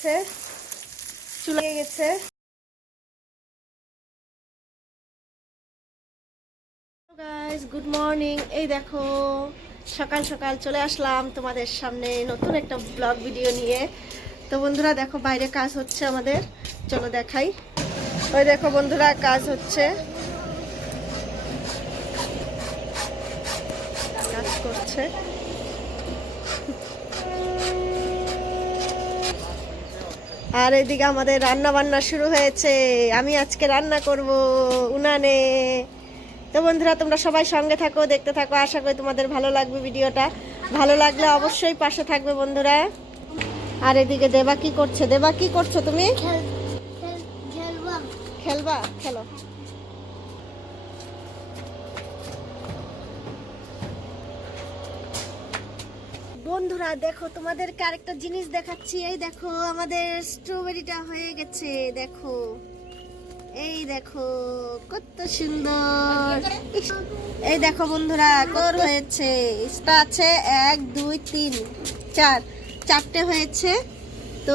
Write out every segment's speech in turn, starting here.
গেছে, চুলা হয়ে গেছে। Guys good morning. এই দেখো সকাল সকাল চলে আসলাম তোমাদের সামনে নতুন একটা ব্লগ ভিডিও নিয়ে। তো বন্ধুরা দেখো বাইরে কাজ হচ্ছে আমাদের, চলো দেখাই। ওই দেখো বন্ধুরা কাজ হচ্ছে, কাজ করছে। আর এদিকে আমাদের রান্না বান্না শুরু হয়েছে। আমি আজকে রান্না করব উনানে। তো বন্ধুরা তোমরা সবাই সঙ্গে থাকো, দেখতে থাকো, আশা করি তোমাদের ভালো লাগবে ভিডিওটা। ভালো লাগলে অবশ্যই পাশে থাকবে বন্ধুরা। আর এদিকে দেবা কি করছে? দেবা কি করছো তুমি? খেলবা? খেলো। বন্ধুরা দেখো তোমাদেরকে আরেকটা জিনিস দেখাচ্ছি। এই দেখো আমাদের স্ট্রবেরিটা হয়ে গেছে, দেখো এই দেখো কত সুন্দর। এই দেখো বন্ধুরা কত হয়েছে। এটা আছে 1 2 3 4, চারটে হয়েছে। তো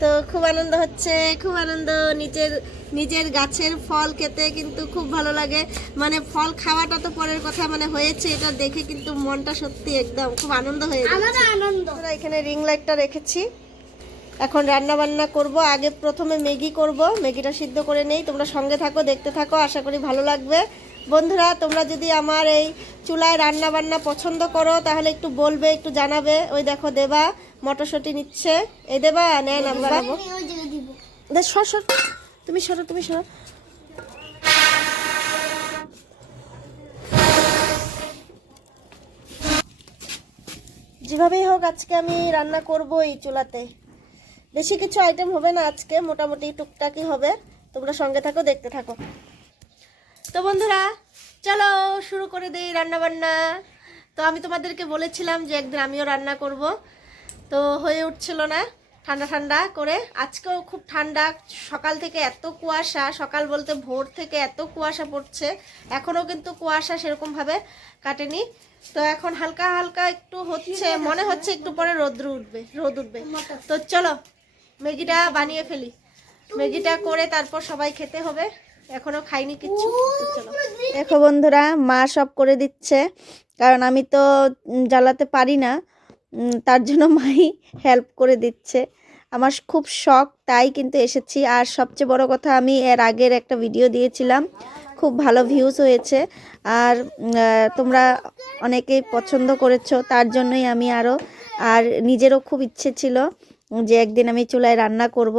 তো খুব আনন্দ হচ্ছে, খুব আনন্দ। নিজের গাছের ফল খেতে কিন্তু খুব ভালো লাগে। মানে ফল খাওয়াটা তো পরের কথা, মানে হয়েছে এটা দেখে কিন্তু মনটা সত্যি একদম খুব আনন্দ হয়ে যাচ্ছে। আনন্দ। এখানে রিং লাইটটা রেখেছি, এখন রান্না বান্না করব। আগে প্রথমে ম্যাগি করব, ম্যাগিটা সিদ্ধ করে নেই। তোমরা সঙ্গে থাকো, দেখতে থাকো, আশা করি ভালো লাগবে। বন্ধুরা তোমরা যদি আমার এই চুলায় রান্না বান্না পছন্দ করো তাহলে একটু বলবে, একটু জানাবে। ওই দেখো দেবা মটরশুঁটি নিচ্ছে। এই দেবা নেয় না বানাবো। সর সর, তুমি সরো, তুমি সরো। যেভাবেই হোক আজকে আমি রান্না করব এই চুলাতে। বেশি কিছু আইটেম হবে না আজকে, মোটামুটি টুকটাকি হবে। তোমরা সঙ্গে থাকো, দেখতে থাকো। তো বন্ধুরা চলো শুরু করে দেই রান্না বান্না। তো আমি তোমাদেরকে বলেছিলাম যে একদিন আমিও রান্না করব, তো হয়ে উঠছিল না। ঠান্ডা ঠান্ডা করে, আজকেও খুব ঠান্ডা। সকাল থেকে এত কুয়াশা, সকাল বলতে ভোর থেকে এত কুয়াশা পড়ছে। এখনও কিন্তু কুয়াশা সেরকমভাবে কাটেনি। তো এখন হালকা হালকা একটু হচ্ছে, মনে হচ্ছে একটু পরে রোদ উঠবে। তো চলো ম্যাগিটা বানিয়ে ফেলি। ম্যাগিটা করে তারপর সবাই খেতে হবে, এখনো খাইনি কিচ্ছু। চলো দেখো বন্ধুরা মা সব করে দিচ্ছে, কারণ আমি তো জ্বালাতে পারি না, তার জন্য মাই হেল্প করে দিচ্ছে। আমার খুব শখ, তাই কিন্তু এসেছি। আর সবচেয়ে বড় কথা, আমি এর আগের একটা ভিডিও দিয়েছিলাম, খুব ভালো ভিউজ হয়েছে। আর তোমরা অনেকেই পছন্দ করেছো, তার জন্যই আমি আর নিজেরও খুব ইচ্ছে ছিল যে একদিন আমি চুলায় রান্না করব।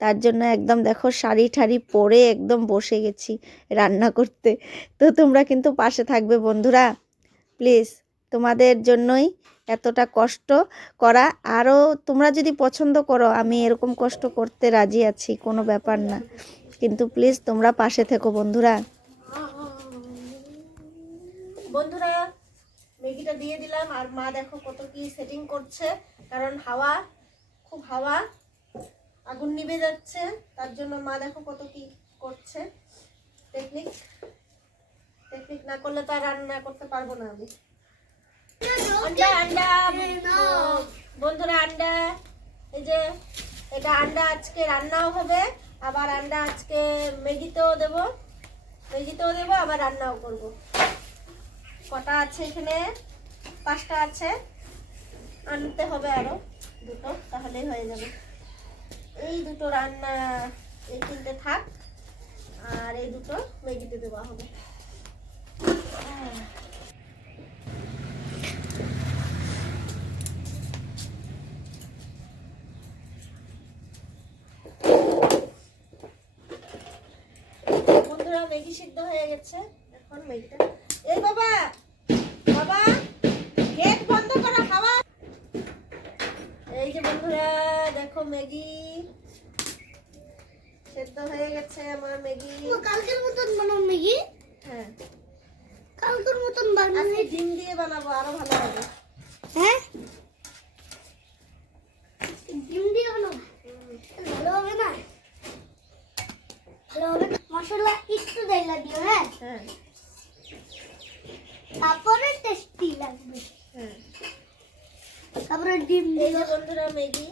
তার জন্য একদম দেখো শাড়ি ঠাড়ি পরে একদম বসে গেছি রান্না করতে। তো তোমরা কিন্তু পাশে থাকবে বন্ধুরা, প্লিজ। তোমাদের জন্যই এতটা কষ্ট করা। আরও তোমরা যদি পছন্দ করো, আমি এরকম কষ্ট করতে রাজি আছি, কোনো ব্যাপার না। কিন্তু প্লিজ তোমরা পাশে থেকো বন্ধুরা। বন্ধুরা ম্যাগিটা দিয়ে দিলাম, আর মা দেখো কত কি সেটিং করছে, কারণ খুব হাওয়া, আগুন নিভে যাচ্ছে। তার জন্য মা দেখো কত কি করছে। টেকনিক না করলে তো আর রান্না করতে পারবো না আমি। আন্ডা বন্ধুরা, আন্ডা, এই যে এটা আন্ডা আজকে রান্নাও হবে, আবার আন্ডা আজকে ম্যাগিতেও দেবো, আবার রান্নাও করব। কটা আছে এখানে? 5টা আছে, আনতে হবে আরো 2টো, তাহলেই হয়ে যাবে। এই 2টো রান্না, এই 3টে থাক, আর এই 2টো ম্যাগিতে দেওয়া হবে। বন্ধুরা ম্যাগি সিদ্ধ হয়ে গেছে, এখন ম্যাগিটা, এই বাবা গেট বন্ধ করো, খাওয়া। এই যে বন্ধুরা দেখো ম্যাগি সেদ্ধ হয়ে গেছে আমার ম্যাগি। কালকের মতন বানাও ম্যাগি? হ্যাঁ কালকের মতন বানাও। আজকে ডিম দিয়ে বানাবো, আরো ভালো হবে। হ্যাঁ ডিম দিয়ে বানাও, ভালো হবে না? ভালো হবে না, মশলা একটু দেইলা দিও। হ্যাঁ হ্যাঁ, তারপরে টেস্টি লাগবে। হ্যাঁ। তারপরে ডিম এই যে দিও। বন্ধুরা ম্যাগি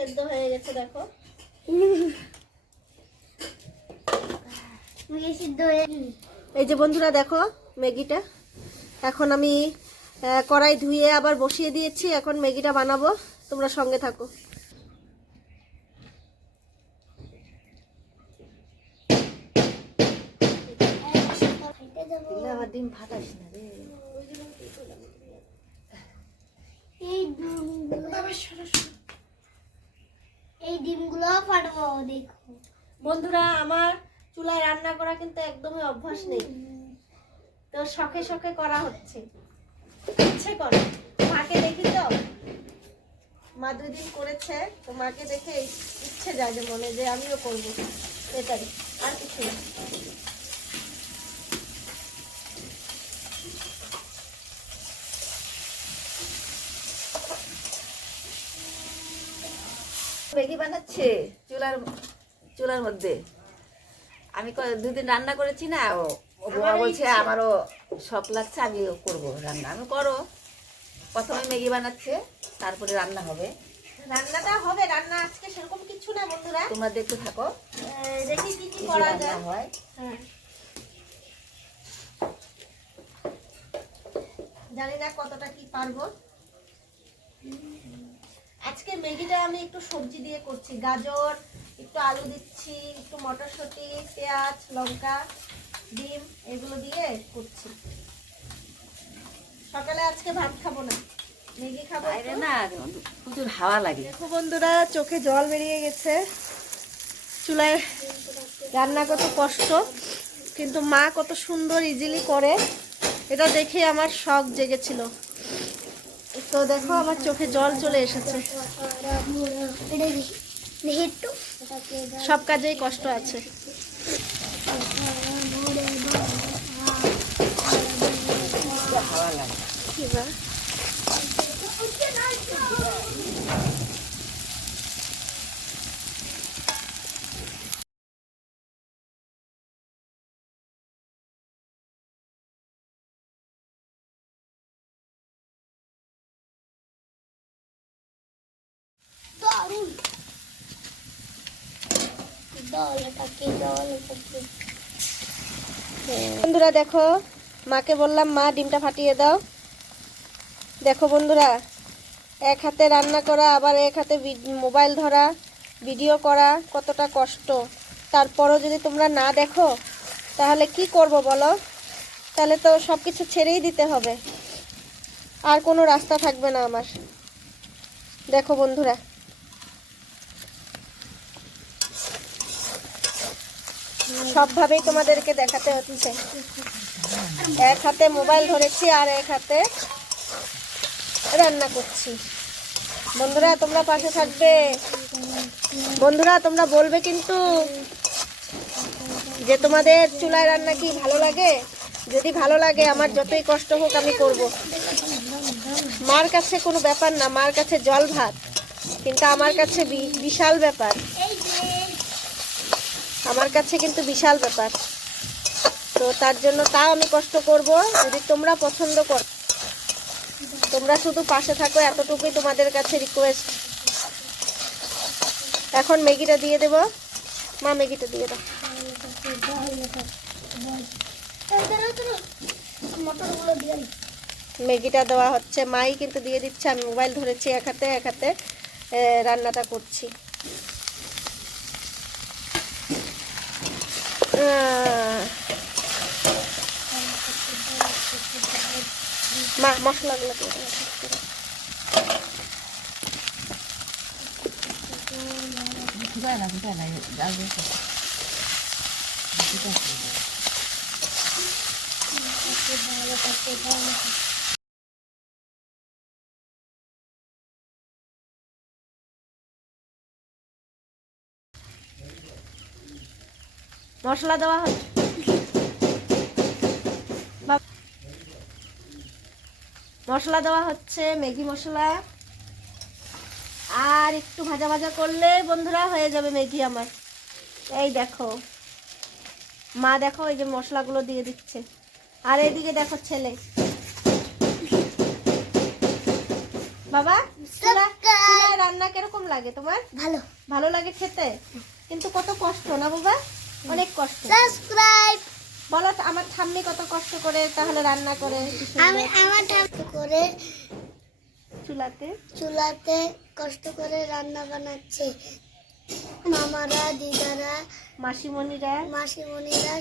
সেদ্ধ হয়ে গেছে দেখো। ম্যাগি সিদ্ধ হয়ে এই যে বন্ধুরা দেখো ম্যাগিটা এখন আমি কড়াই ধুয়ে আবার বসিয়ে দিয়েছি। এখন ম্যাগিটা বানাবো, তোমরা সঙ্গে থাকো। ডিম ফাটাস না রে। এই ডিমগুলো ফাটবো দেখো। বন্ধুরা আমার চুলায় রান্না করা কিন্তু একদমই অভ্যাস নেই, তো শখে শখে করা হচ্ছে, ইচ্ছে করে। মাকে দেখি তো, মা 2 দিন করেছে, তো মাকে দেখে ইচ্ছে যায় যে মনে যে আমিও করবো, এটাই আর কিছু না। ম্যাগি বানাচ্ছে চুলার মধ্যে। আমি 2 দিন রান্না করেছি না, ও বৌমা বলছে আমারও শখ লাগছে, আমিও করবো রান্না। আমি করো, প্রথমে ম্যাগি বানাচ্ছে, তারপরে রান্না হবে। রান্নাটা হবে, রান্না আজকে সেরকম কিছু না বন্ধুরা, তোমরা দেখতে থাকো দেখি কি কি কি কি করা রান্না যায়। হয়। হ্যাঁ, জানি না কতটা কি পারবো। আজকে ম্যাগিটা আমি একটু সবজি দিয়ে করছি, গাজর, একটু আলু দিচ্ছি, একটু মটরশুঁটি, পেঁয়াজ, লঙ্কা, ডিম এগুলো দিয়ে করছি। সকালে আজকে ভাত খাবো না, ম্যাগি খাবো। বাইরে না প্রচুর হাওয়া লাগে। দেখো বন্ধুরা চোখে জল বেরিয়ে গেছে। চুলায় রান্না কত কষ্ট, কিন্তু মা কত সুন্দর ইজিলি করে, এটা দেখে আমার শখ জেগেছিল। তো দেখো আমার চোখে জল চলে এসেছে। সব কাজেই কষ্ট আছে। হাওয়া লাগে। কি বা? দারুণ দল এটাকে দল এটাকে। বন্ধুরা দেখো মাকে বললাম মা ডিমটা ফাটিয়ে দাও। দেখো বন্ধুরা, এক হাতে রান্না করা আবার এক হাতে মোবাইল ধরা, ভিডিও করা কতটা কষ্ট। তারপরও যদি তোমরা না দেখো তাহলে কি করব বলো? তাহলে তো সব কিছু ছেড়েই দিতে হবে, আর কোনো রাস্তা থাকবে না আমার। দেখো বন্ধুরা, সবভাবেই তোমাদেরকে দেখাতে হচ্ছে। এক হাতে মোবাইল ধরেছি আর এক হাতে রান্না করছি। বন্ধুরা তোমরা পাশে থাকবে, বন্ধুরা তোমরা বলবে কিন্তু যে তোমাদের চুলায় রান্না কি ভালো লাগে। যদি ভালো লাগে আমার যতই কষ্ট হোক আমি করব। মার কাছে কোনো ব্যাপার না, মার কাছে জল ভাত, কিন্তু আমার কাছে বিশাল ব্যাপার। আমার কাছে কিন্তু বিশাল ব্যাপার। তো তার জন্য তাও আমি কষ্ট করব যদি তোমরা পছন্দ করো। তোমরা শুধু পাশে থাকো, এতটুকুই তোমাদের কাছে রিকোয়েস্ট। এখন ম্যাগিটা দিয়ে দেব। মা ম্যাগিটা দিয়ে দাও। মটরগুলো দিয়ে ম্যাগিটা দেওয়া হচ্ছে, মাই কিন্তু দিয়ে দিচ্ছে। আমি মোবাইল ধরেছি এক হাতে রান্নাটা করছি। মা মশলাগুলো দিয়ে দাও। মশলা দেওয়া হচ্ছে, মশলা দেওয়া হচ্ছে, ম্যাগি মশলা। আর একটু ভাজা ভাজা করলে বন্ধুরা হয়ে যাবে ম্যাগি আমার। এই দেখো মা, দেখো এই যে মশলাগুলো দিয়ে দিচ্ছে। আর এইদিকে দেখো ছেলে। বাবা চুলায় রান্না কিরকম লাগে তোমার? ভালো। ভালো লাগে খেতে, কিন্তু কত কষ্ট না বাবা, অনেক কষ্ট। সাবস্ক্রাইব। বলো আমার ঠাম্মি কত কষ্ট করে তাহলে রান্না করে, কি সুন্দর। আমি আমার ঠাকুর করে চুলাতে কষ্ট করে রান্না বানাচ্ছে। মামারা, দিদারা, মাসিমণিরা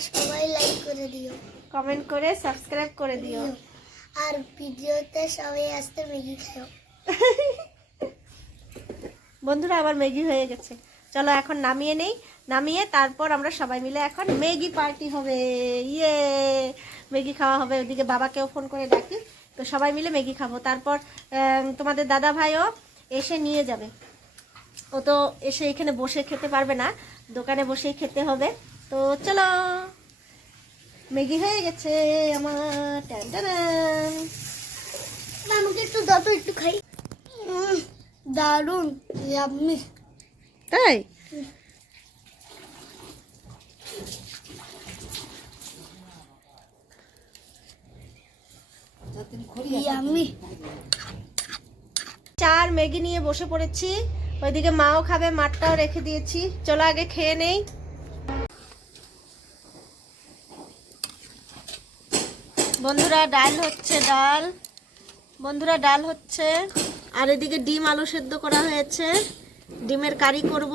সবাই লাইক করে দিও, কমেন্ট করে সাবস্ক্রাইব করে দিও। আর ভিডিওতে সবাই আসতে ম্যাগি খাও। বন্ধুরা আবার ম্যাগি হয়ে গেছে, চলো এখন নামিয়ে নেই, নামিয়ে তারপর আমরা সবাই মিলে এখন ম্যাগি পার্টি হবে। ইয়ে, ম্যাগি খাওয়া হবে। ওইদিকে বাবাকেও ফোন করে ডাকি, তো সবাই মিলে ম্যাগি খাবো। তারপর তোমাদের দাদা ভাইও এসে নিয়ে যাবে। ও তো এসে এখানে বসে খেতে পারবে না, দোকানে বসেই খেতে হবে। তো চলো, ম্যাগি হয়ে গেছে আমার। টান টান। আমাকে একটু দাও তো, একটু খাই। দারুন, ইয়াম্মি। তাই ইয়াম্মি। চার ম্যাগি নিয়ে বসে পড়েছি, ওইদিকে মাও খাবে, মাঠটাও রেখে দিয়েছি। চলো আগে খেয়ে নেই। বন্ধুরা ডাল হচ্ছে, ডাল হচ্ছে। আর এদিকে ডিম আলু সেদ্ধ করা হয়েছে, ডিমের কারি করব।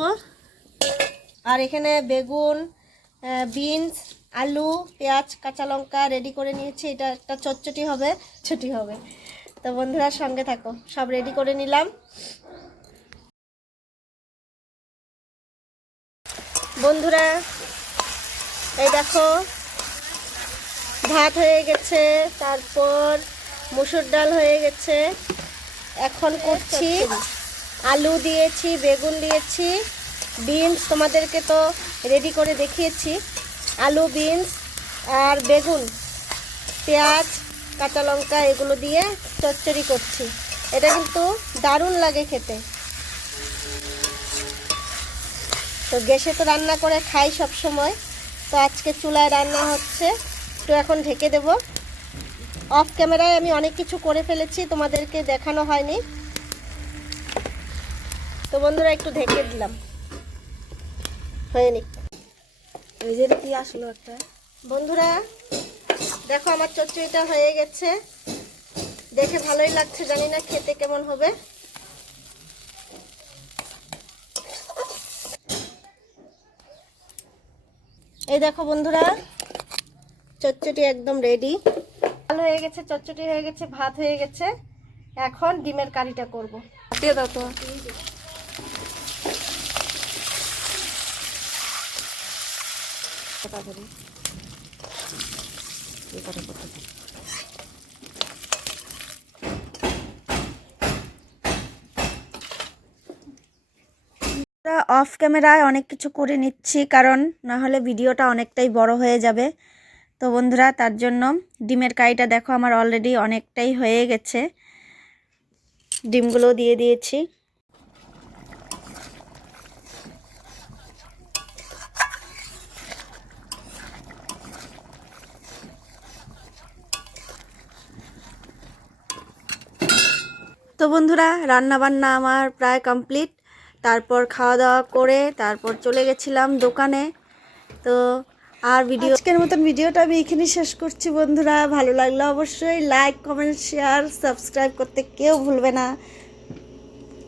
আর এখানে বেগুন, বিনস, আলু, পেঁয়াজ, কাঁচা লঙ্কা রেডি করে নিয়েছি। এটা একটা চটচটি হবে। তো বন্ধুরা সঙ্গে থাকো, সব রেডি করে নিলাম। বন্ধুরা এই দেখো, ভাত হয়ে গেছে, তারপর মসুর ডাল হয়ে গেছে। এখন করছি, আলু দিয়েছি, বেগুন দিয়েছি, বিনস তোমাদেরকে তো রেডি করে দেখিয়েছি। আলু, বিনস আর বেগুন, পেঁয়াজ, কাঁচা লঙ্কা এগুলো দিয়ে চচ্চড়ি করছি। এটা কিন্তু দারুণ লাগে খেতে। তো গ্যাসে তো রান্না করে খাই সব সময়, তো আজকে চুলায় রান্না হচ্ছে। তো এখন ঢেকে দেব। অফ ক্যামেরায় আমি অনেক কিছু করে ফেলেছি, তোমাদেরকে দেখানো হয়নি। তো বন্ধুরা একটু ঢেকে দিলাম, হয়নি। এই যে কি আসলো একটা। বন্ধুরা দেখো আমার চচ্চড়িটা হয়ে গেছে, দেখে ভালোই লাগছে, জানি না খেতে কেমন হবে। এই দেখো বন্ধুরা, চচ্চড়ি একদম রেডি। ডাল হয়ে গেছে, চচ্চড়ি হয়ে গেছে, ভাত হয়ে গেছে। এখন ডিমের কারিটা করব। দিয়ে দাও তো। অফ ক্যামেরায় অনেক কিছু করে নিচ্ছি, কারণ না হলে ভিডিওটা অনেকটাই বড় হয়ে যাবে। তো বন্ধুরা তার জন্য ডিমের কারিটা দেখো আমার অলরেডি অনেকটাই হয়ে গেছে। ডিমগুলো দিয়ে দিয়েছি। তো বন্ধুরা রান্না বান্না আমার প্রায় কমপ্লিট। তারপর খাওয়া দাওয়া করে তারপর চলে গেছিলাম দোকানে। তো আর আজকের মতন ভিডিওটা আমি এখানেই শেষ করছি। বন্ধুরা ভালো লাগলে অবশ্যই লাইক, কমেন্ট, শেয়ার, সাবস্ক্রাইব করতে কেউ ভুলবে না।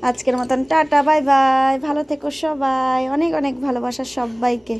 আজকের মতন টাটা, বাই বাই। ভালো থেকো সবাই, অনেক অনেক ভালোবাসা সবাইকে।